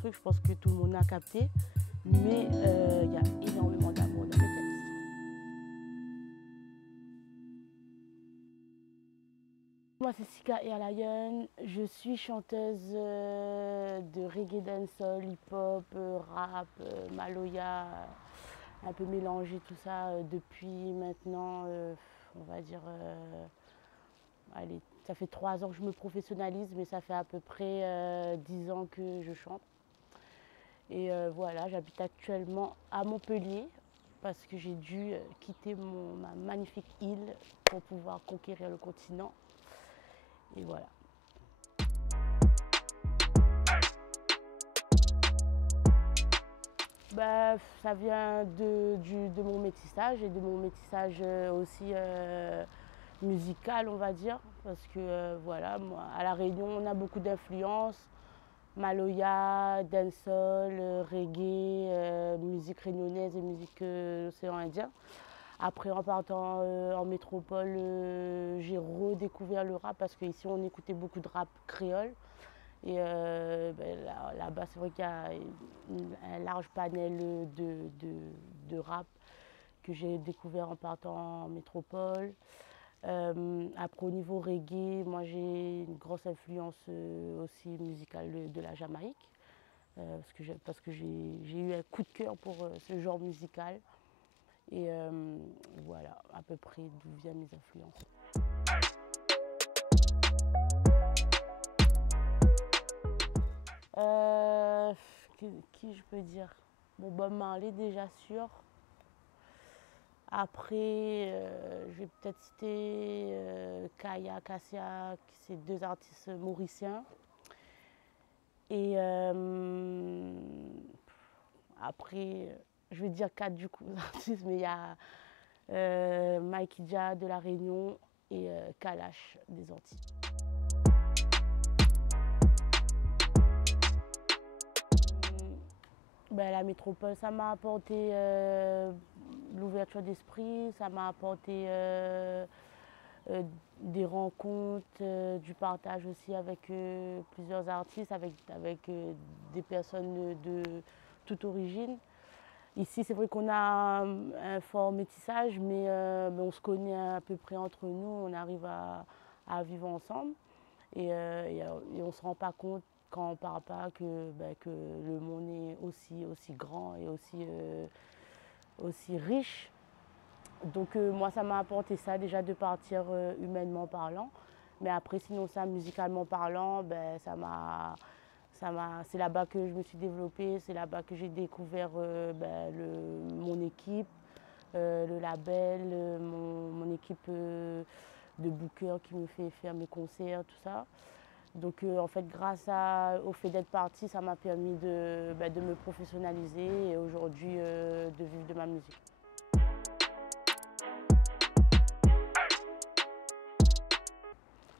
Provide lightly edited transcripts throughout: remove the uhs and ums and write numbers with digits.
truc, je pense que tout le monde a capté. Mais il y a énormément d'amour dans mes textes. Moi, c'est Sika Airlion. Je suis chanteuse de reggae, dancehall, hip-hop, rap, maloya, un peu mélangé tout ça depuis maintenant, on va dire, allez, ça fait 3 ans que je me professionnalise, mais ça fait à peu près 10 ans que je chante. Et voilà, j'habite actuellement à Montpellier parce que j'ai dû quitter ma magnifique île pour pouvoir conquérir le continent. Et voilà. Bah, ça vient de mon métissage et de mon métissage aussi musical, on va dire. Parce que voilà, moi, à La Réunion, on a beaucoup d'influences. Maloya, dancehall, reggae, musique réunionnaise et musique océan Indien. Après, en partant en métropole, j'ai redécouvert le rap parce qu'ici, on écoutait beaucoup de rap créole. Et là-bas, c'est vrai qu'il y a un large panel de rap que j'ai découvert en partant en métropole. Après, au niveau reggae, moi j'ai une grosse influence aussi musicale de la Jamaïque. Parce que j'ai eu un coup de cœur pour ce genre musical. Et voilà à peu près d'où viennent mes influences. Qui je peux dire? Bon, Bob Marley déjà sûr. Après, je vais peut-être citer Kaya, Kassia, c'est 2 artistes mauriciens. Et après, je vais dire 4 du coup artistes, mais il y a Mikey Dia de La Réunion et Kalash des Antilles. Ben, la métropole, ça m'a apporté l'ouverture d'esprit, ça m'a apporté des rencontres, du partage aussi avec plusieurs artistes, avec des personnes de toute origine. Ici, c'est vrai qu'on a un fort métissage, mais on se connaît à peu près entre nous, on arrive à vivre ensemble et on ne se rend pas compte quand on ne parle pas que le monde est aussi grand et aussi riche. Donc moi, ça m'a apporté ça déjà de partir humainement parlant. Mais après, sinon ça, musicalement parlant, c'est là-bas que je me suis développée, c'est là-bas que j'ai découvert mon équipe, le label, mon équipe de booker qui me fait faire mes concerts, tout ça. Donc en fait, au fait d'être partie, ça m'a permis de me professionnaliser et aujourd'hui de vivre de ma musique.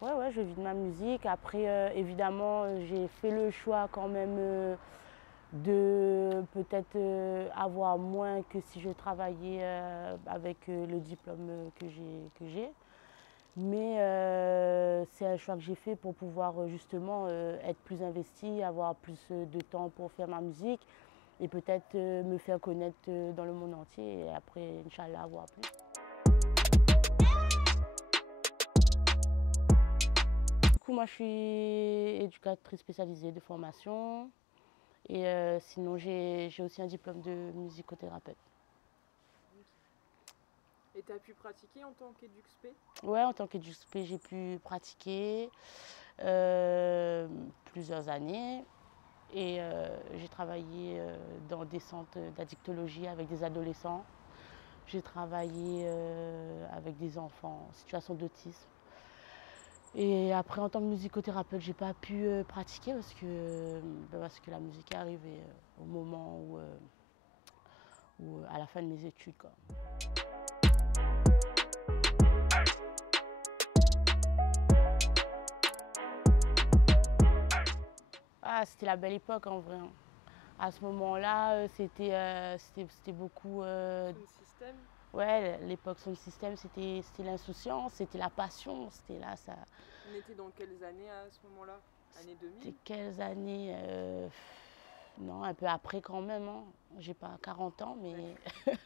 Ouais, je vis de ma musique. Après, évidemment, j'ai fait le choix quand même de peut-être avoir moins que si je travaillais avec le diplôme que j'ai. Mais c'est un choix que j'ai fait pour pouvoir justement être plus investie, avoir plus de temps pour faire ma musique et peut-être me faire connaître dans le monde entier et après, Inch'Allah, avoir plus. Du coup, moi, je suis éducatrice spécialisée de formation et sinon, j'ai aussi un diplôme de musicothérapeute. Et tu as pu pratiquer en tant qu'éduc-spé? Ouais, en tant qu'éduc-spé, j'ai pu pratiquer plusieurs années et j'ai travaillé dans des centres d'addictologie avec des adolescents. J'ai travaillé avec des enfants en situation d'autisme. Et après, en tant que musicothérapeute, j'ai pas pu pratiquer parce que la musique est arrivée au moment où à la fin de mes études, quoi. Ah, c'était la belle époque en vrai. À ce moment-là, c'était beaucoup. Son système? Ouais, l'époque son système, c'était l'insouciance, c'était la passion, c'était là ça. On était dans quelles années à ce moment-là? Années 2000? C'était quelles années Non, un peu après quand même, hein. J'ai pas 40 ans, mais Ouais. 2010?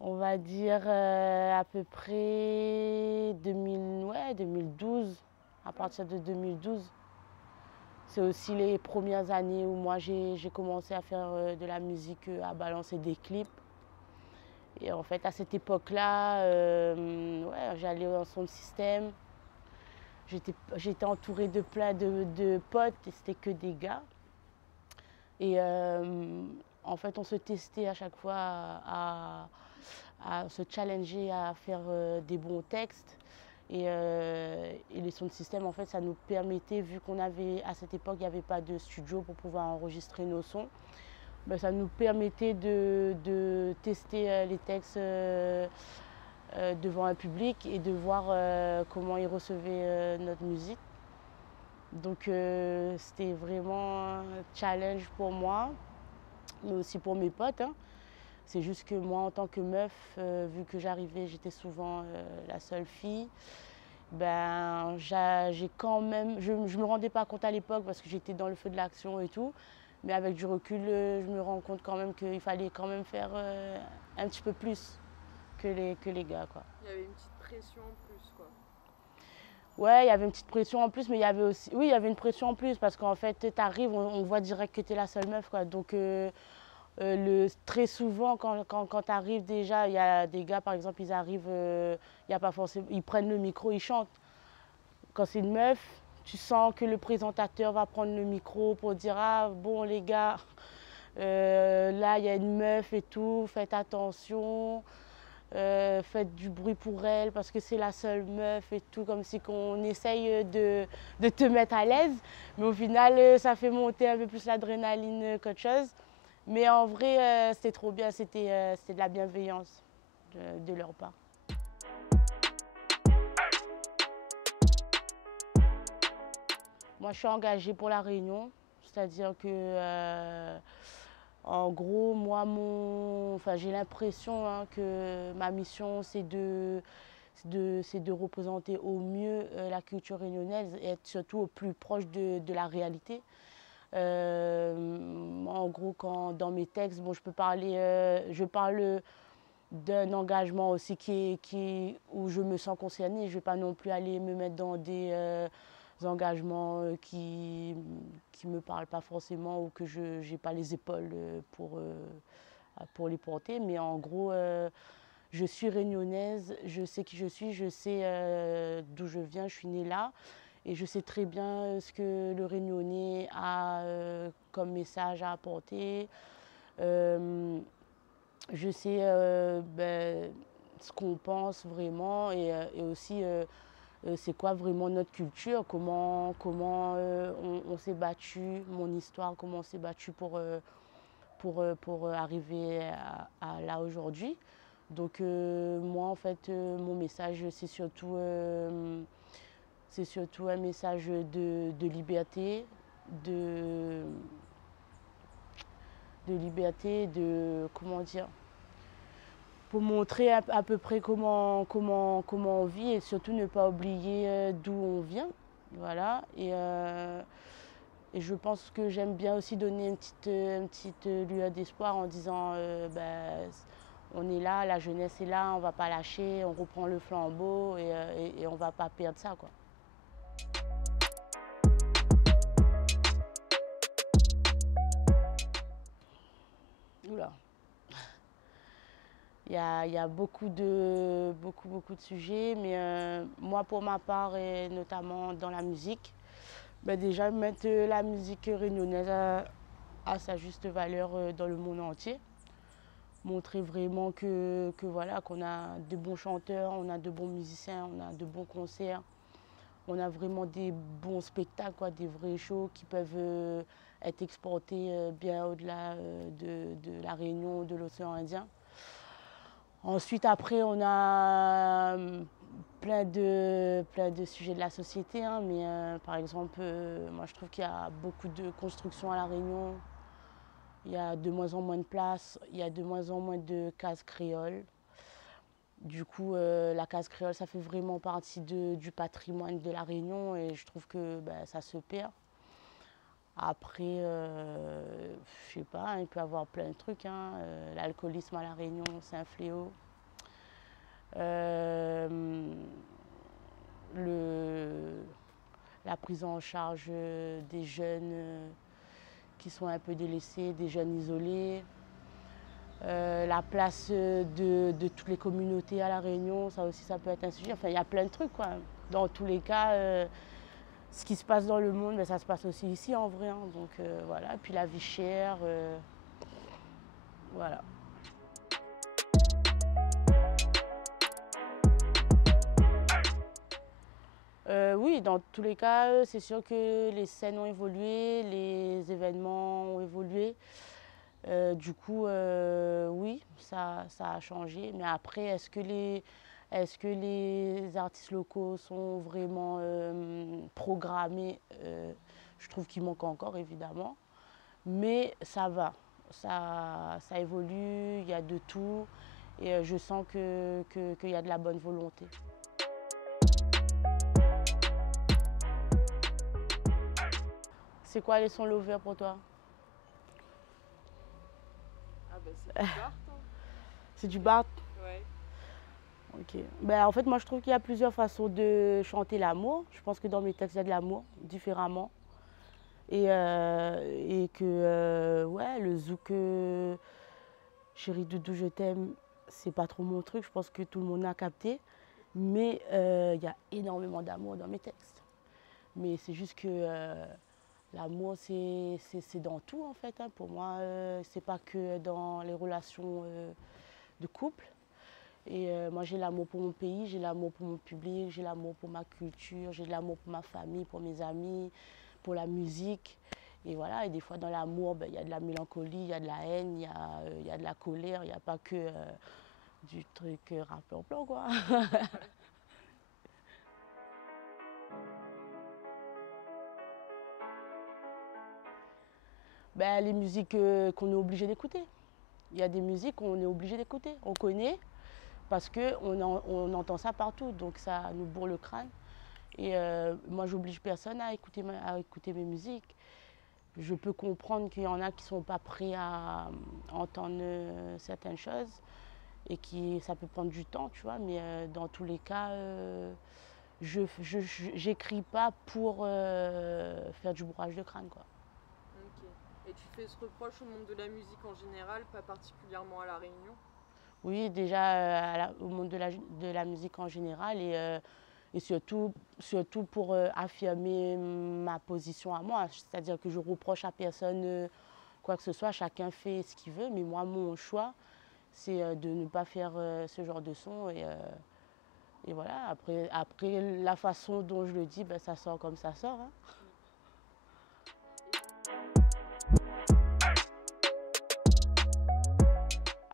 on va dire à peu près 2000, ouais, 2012, à partir de 2012. C'est aussi les premières années où moi j'ai commencé à faire de la musique, à balancer des clips. Et en fait, à cette époque-là, ouais, j'allais en son système. J'étais entourée de plein de potes et c'était que des gars. Et en fait, on se testait à chaque fois à se challenger à faire des bons textes. Et les sons de système, en fait, ça nous permettait, vu qu'on avait, à cette époque, il n'y avait pas de studio pour pouvoir enregistrer nos sons, ben, ça nous permettait de tester les textes devant un public et de voir comment ils recevaient notre musique. Donc c'était vraiment un challenge pour moi, mais aussi pour mes potes, hein. C'est juste que moi, en tant que meuf, vu que j'arrivais, j'étais souvent la seule fille, ben, j'ai quand même, je ne me rendais pas compte à l'époque parce que j'étais dans le feu de l'action et tout, mais avec du recul, je me rends compte quand même qu'il fallait quand même faire un petit peu plus que les gars, quoi. Il y avait une petite pression en plus, quoi. Ouais, il y avait une petite pression en plus, mais il y avait aussi, oui, il y avait une pression en plus parce qu'en fait, tu arrives, on voit direct que tu es la seule meuf, quoi. Donc, très souvent, quand tu arrives déjà, il y a des gars, par exemple, ils arrivent, il y a pas forcément, ils prennent le micro, ils chantent. Quand c'est une meuf, tu sens que le présentateur va prendre le micro pour dire ah bon les gars, là il y a une meuf et tout, faites attention, faites du bruit pour elle parce que c'est la seule meuf et tout, comme si qu'on essaye de te mettre à l'aise. Mais au final, ça fait monter un peu plus l'adrénaline qu'autre chose. Mais en vrai, c'était trop bien, c'était de la bienveillance de leur part. Moi, je suis engagée pour la Réunion, c'est-à-dire que, en gros, moi, enfin, j'ai l'impression hein, que ma mission, c'est de représenter au mieux la culture réunionnaise et être surtout au plus proche de la réalité. En gros, dans mes textes, bon, je parle d'un engagement aussi où je me sens concernée. Je ne vais pas non plus aller me mettre dans des engagements qui ne me parlent pas forcément ou que je n'ai pas les épaules pour les porter. Mais en gros, je suis réunionnaise, je sais qui je suis, je sais d'où je viens, je suis née là. Et je sais très bien ce que le Réunionnais a comme message à apporter. Je sais ben, ce qu'on pense vraiment et aussi c'est quoi vraiment notre culture, comment on s'est battu, mon histoire, comment on s'est battu pour arriver à là aujourd'hui. Donc moi en fait mon message c'est surtout un message de liberté, de, de liberté, de comment dire, pour montrer à peu près comment on vit et surtout ne pas oublier d'où on vient. Voilà. Et je pense que j'aime bien aussi donner une petite lueur d'espoir en disant ben, on est là, la jeunesse est là, on ne va pas lâcher, on reprend le flambeau et on ne va pas perdre ça, quoi. Oula. Il y a beaucoup de sujets, mais moi pour ma part et notamment dans la musique, ben déjà mettre la musique réunionnaise à sa juste valeur dans le monde entier. Montrer vraiment que voilà, qu'on a de bons chanteurs, on a de bons musiciens, on a de bons concerts, on a vraiment des bons spectacles, quoi, des vrais shows qui peuvent être exportés bien au-delà de la Réunion ou de l'océan Indien. Ensuite, après, on a plein de sujets de la société, hein, mais par exemple, moi je trouve qu'il y a beaucoup de construction à La Réunion. Il y a de moins en moins de places, il y a de moins en moins de cases créoles. Du coup, la case créole, ça fait vraiment partie du patrimoine de La Réunion et je trouve que ben, ça se perd. Après, je sais pas, hein, il peut y avoir plein de trucs, hein. L'alcoolisme à La Réunion, c'est un fléau. Euh, le, la prise en charge des jeunes qui sont un peu délaissés, des jeunes isolés. La place de toutes les communautés à La Réunion, ça aussi, ça peut être un sujet. Enfin, il y a plein de trucs, quoi. Dans tous les cas, ce qui se passe dans le monde, mais ça se passe aussi ici, en vrai, hein. Donc, voilà. Et puis la vie chère, voilà. Oui, dans tous les cas, c'est sûr que les scènes ont évolué, les événements ont évolué. Du coup, oui, ça a changé. Mais après, est-ce que les artistes locaux sont vraiment programmés? Je trouve qu'il manque encore, évidemment. Mais ça va, ça évolue, il y a de tout. Et je sens qu'il y a de la bonne volonté. C'est quoi les sons lovers pour toi? Ah bah c'est du Bart, hein. C'est du Bart? Ouais. Ok. Ben, en fait, moi, je trouve qu'il y a plusieurs façons de chanter l'amour. Je pense que dans mes textes, il y a de l'amour, différemment. Et que, ouais, le zouk, chérie Doudou, je t'aime, c'est pas trop mon truc. Je pense que tout le monde a capté. Mais il y a énormément d'amour dans mes textes. Mais c'est juste que l'amour, c'est dans tout, en fait, hein. Pour moi, c'est pas que dans les relations de couple. Et moi, j'ai l'amour pour mon pays, j'ai l'amour pour mon public, j'ai l'amour pour ma culture, j'ai de l'amour pour ma famille, pour mes amis, pour la musique. Et voilà, et des fois, dans l'amour, ben, il y a de la mélancolie, il y a de la haine, il y a de la colère, il n'y a pas que du truc rap plan, quoi. Ben, les musiques qu'on est obligé d'écouter. Il y a des musiques qu'on est obligé d'écouter. On connaît parce qu'on entend ça partout, donc ça nous bourre le crâne. Et moi, j'oblige personne à écouter mes musiques. Je peux comprendre qu'il y en a qui ne sont pas prêts à entendre certaines choses et ça peut prendre du temps, tu vois. Mais dans tous les cas, je j'écris pas pour faire du bourrage de crâne, quoi. Ok. Et tu fais ce reproche au monde de la musique en général, pas particulièrement à La Réunion? Oui, déjà au monde de la musique en général et surtout pour affirmer ma position à moi. C'est-à-dire que je reproche à personne quoi que ce soit, chacun fait ce qu'il veut, mais moi, mon choix, c'est de ne pas faire ce genre de son. Et voilà, après, la façon dont je le dis, ben, ça sort comme ça sort, hein.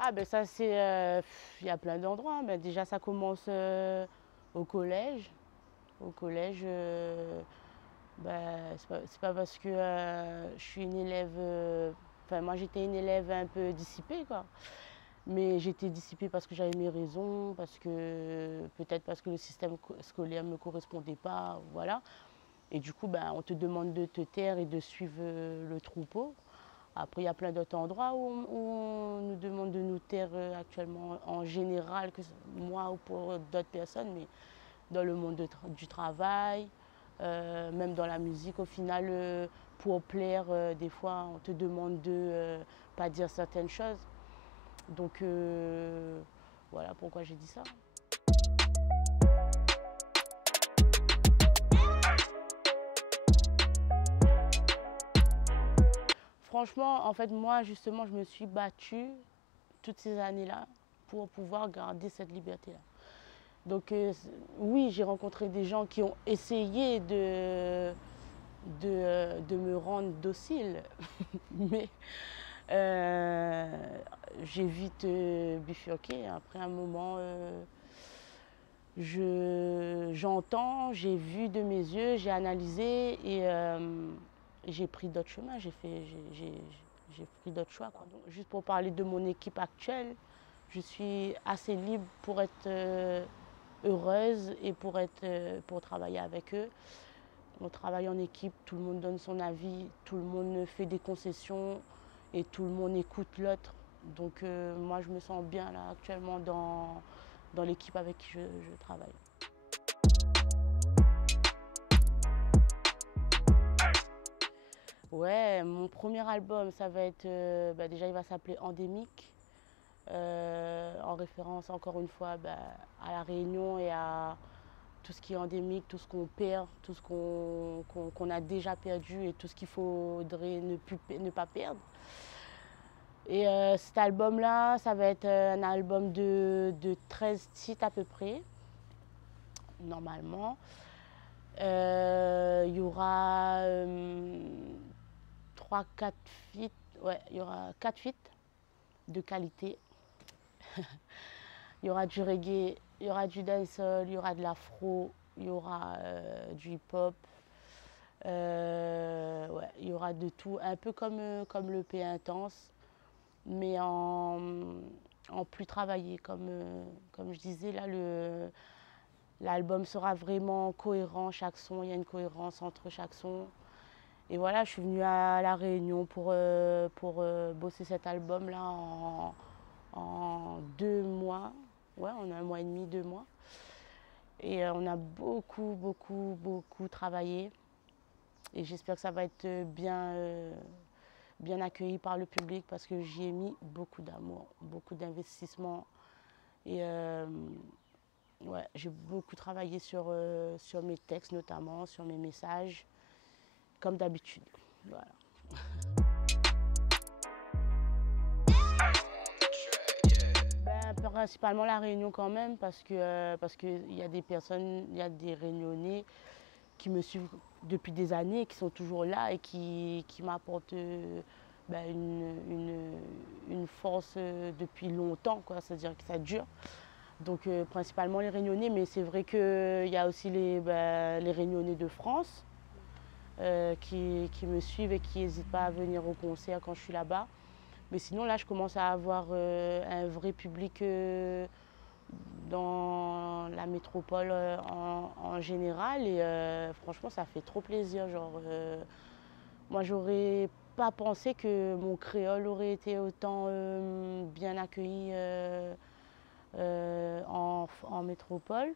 Ah ben ça c'est, il y a plein d'endroits, hein. Ben, déjà ça commence au collège. Au collège, ben, c'est pas parce que je suis une élève, enfin moi j'étais une élève un peu dissipée, quoi. Mais j'étais dissipée parce que j'avais mes raisons, peut-être parce que le système scolaire ne me correspondait pas, voilà. Et du coup, ben, on te demande de te taire et de suivre le troupeau. Après, il y a plein d'autres endroits où on nous demande de nous taire actuellement, en général, moi ou pour d'autres personnes, mais dans le monde du travail, même dans la musique, au final, pour plaire, des fois, on te demande de pas dire certaines choses. Donc, voilà pourquoi j'ai dit ça. Franchement, en fait, moi, justement, je me suis battue toutes ces années-là pour pouvoir garder cette liberté-là. Donc, oui, j'ai rencontré des gens qui ont essayé de me rendre docile, mais j'ai vite bifurqué. Après un moment, j'entends, j'ai vu de mes yeux, j'ai analysé et j'ai pris d'autres chemins, j'ai pris d'autres choix, quoi. Donc, juste pour parler de mon équipe actuelle, je suis assez libre pour être heureuse et pour travailler avec eux. On travaille en équipe, tout le monde donne son avis, tout le monde fait des concessions et tout le monde écoute l'autre. Donc moi, je me sens bien là actuellement dans l'équipe avec qui je travaille. Ouais, mon premier album, ça va être, déjà il va s'appeler Endémique, en référence encore une fois à La Réunion et à tout ce qui est endémique, tout ce qu'on perd, tout ce qu'on a déjà perdu et tout ce qu'il faudrait ne pas perdre. Et cet album-là, ça va être un album de 13 titres à peu près, normalement. Il y aura 3-4 feats, ouais, il y aura 4 feats de qualité. Il y aura du reggae, il y aura du dancehall, il y aura de l'afro, il y aura du hip-hop. Ouais, il y aura de tout, un peu comme le P Intense, mais en plus travaillé. Comme je disais, là, l'album sera vraiment cohérent, chaque son, il y a une cohérence entre chaque son. Et voilà, je suis venue à La Réunion pour bosser cet album-là en 2 mois. Ouais, on a 1 mois et demi, 2 mois. Et on a beaucoup, beaucoup, beaucoup travaillé. Et j'espère que ça va être bien accueilli par le public parce que j'y ai mis beaucoup d'amour, beaucoup d'investissement. Et ouais, j'ai beaucoup travaillé sur mes textes notamment, sur mes messages, comme d'habitude. Voilà. Principalement La Réunion quand même parce qu'il y a des personnes, il y a des Réunionnais qui me suivent depuis des années, qui sont toujours là et qui m'apportent une force depuis longtemps, quoi. C'est-à-dire que ça dure. Donc principalement les Réunionnais, mais c'est vrai qu'il y a aussi les Réunionnais de France qui me suivent et qui n'hésitent pas à venir au concert quand je suis là-bas. Mais sinon là je commence à avoir un vrai public dans la métropole en général et franchement ça fait trop plaisir. Genre, moi j'aurais pas pensé que mon créole aurait été autant bien accueilli en métropole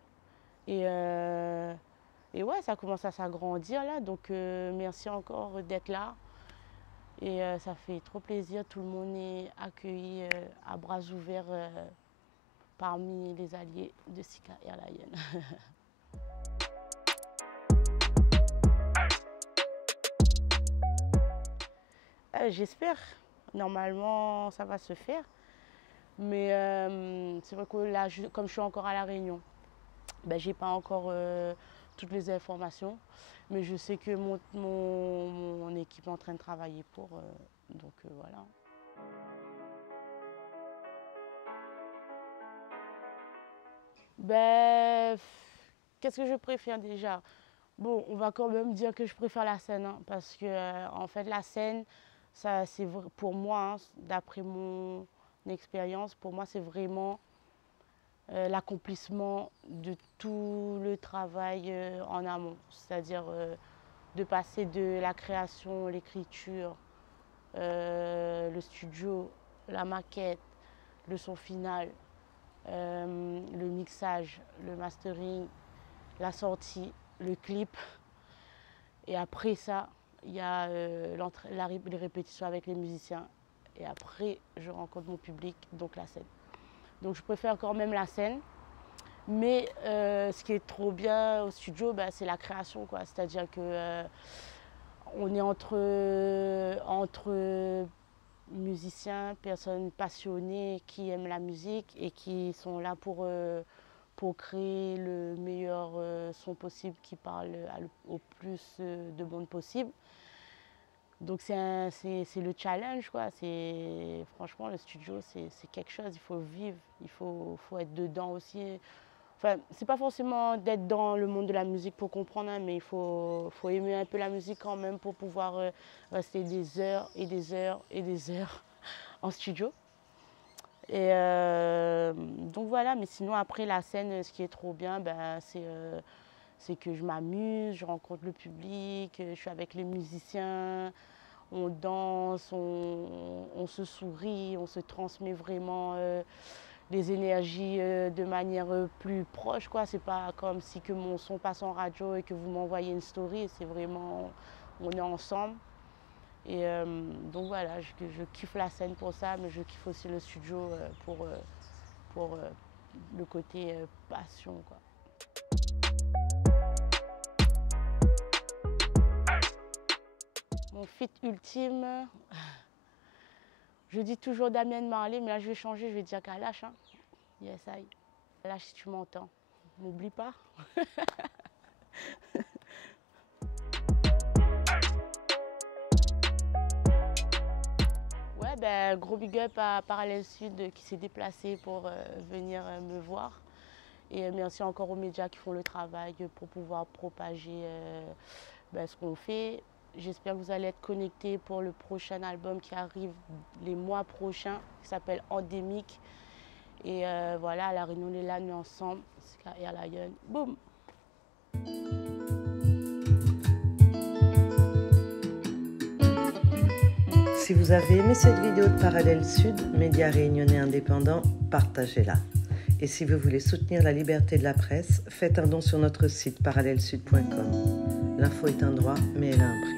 et ouais, ça commence à s'agrandir là, donc merci encore d'être là et ça fait trop plaisir, tout le monde est accueilli à bras ouverts parmi les alliés de Sika Airlines. J'espère. Normalement, ça va se faire. Mais c'est vrai que là, comme je suis encore à La Réunion, je n'ai pas encore toutes les informations. Mais je sais que mon équipe est en train de travailler pour. Donc voilà. Qu'est-ce que je préfère déjà? Bon, on va quand même dire que je préfère la scène, hein, parce que en fait la scène, ça c'est pour moi, hein, d'après mon expérience, pour moi c'est vraiment l'accomplissement de tout le travail en amont, c'est-à-dire de passer de la création, l'écriture, le studio, la maquette, le son final, le mixage, le mastering, la sortie, le clip. Et après ça, il y a les répétitions avec les musiciens. Et après, je rencontre mon public, donc la scène. Donc je préfère quand même la scène. Mais ce qui est trop bien au studio, c'est la création, quoi. C'est-à-dire que on est entre musiciens, personnes passionnées qui aiment la musique et qui sont là pour créer le meilleur son possible qui parle au plus de monde possible. Donc c'est le challenge, quoi. Franchement, le studio, c'est quelque chose, il faut vivre, il faut être dedans aussi. Enfin, c'est pas forcément d'être dans le monde de la musique pour comprendre, hein, mais il faut aimer un peu la musique quand même pour pouvoir rester des heures et des heures et des heures en studio. Et donc voilà, mais sinon après la scène, ce qui est trop bien, c'est que je m'amuse, je rencontre le public, je suis avec les musiciens, on danse, on se sourit, on se transmet vraiment les énergies de manière plus proche, quoi. C'est pas comme si que mon son passe en radio et que vous m'envoyez une story, c'est vraiment, on est ensemble. Et donc voilà, je kiffe la scène pour ça, mais je kiffe aussi le studio pour le côté passion, quoi. Mon feat ultime, je dis toujours Damian Marley, mais là je vais changer, je vais dire Kalash. Hein. Yes, aïe. Kalash, si tu m'entends, n'oublie pas. Ouais, ben, gros big up à Parallèle Sud qui s'est déplacé pour venir me voir. Et merci encore aux médias qui font le travail pour pouvoir propager ce qu'on fait. J'espère que vous allez être connectés pour le prochain album qui arrive les mois prochains, qui s'appelle Endémique. Et voilà, à La Réunion, on est là, nous ensemble. Sky Lion, boum! Si vous avez aimé cette vidéo de Parallèle Sud, média réunionnais indépendant, partagez-la. Et si vous voulez soutenir la liberté de la presse, faites un don sur notre site parallèlesud.com. L'info est un droit, mais elle a un prix.